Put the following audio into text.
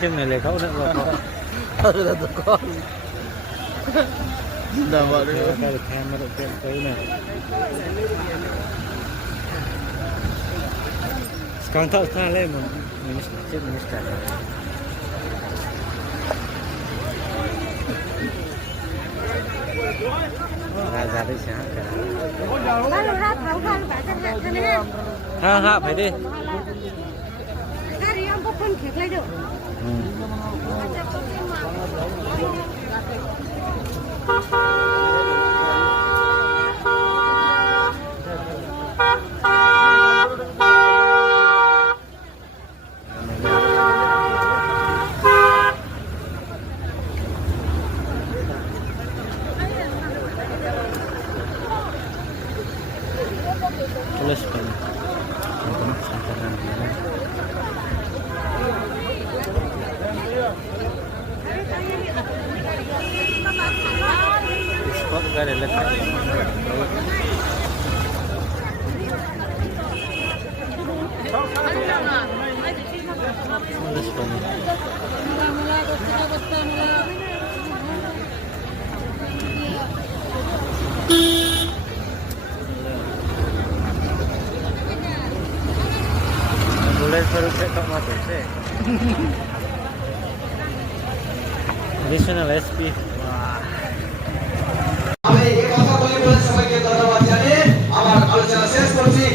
কেমনে লেখা অনেক Ada tu kau. Dah buat dia. kamera tahu na. Sekarang tak tahu leh minister. Raja đi sáng cả. Ha phải đi. Tulis pa niya. Santaran niya. Spot gari letak. Tulis pa niya. Mulai baru tak mati sih. Additional SP. Wah. আমি এই কথা বলে সবাইকে ধন্যবাদ জানিয়ে আমার আলোচনা শেষ করছি।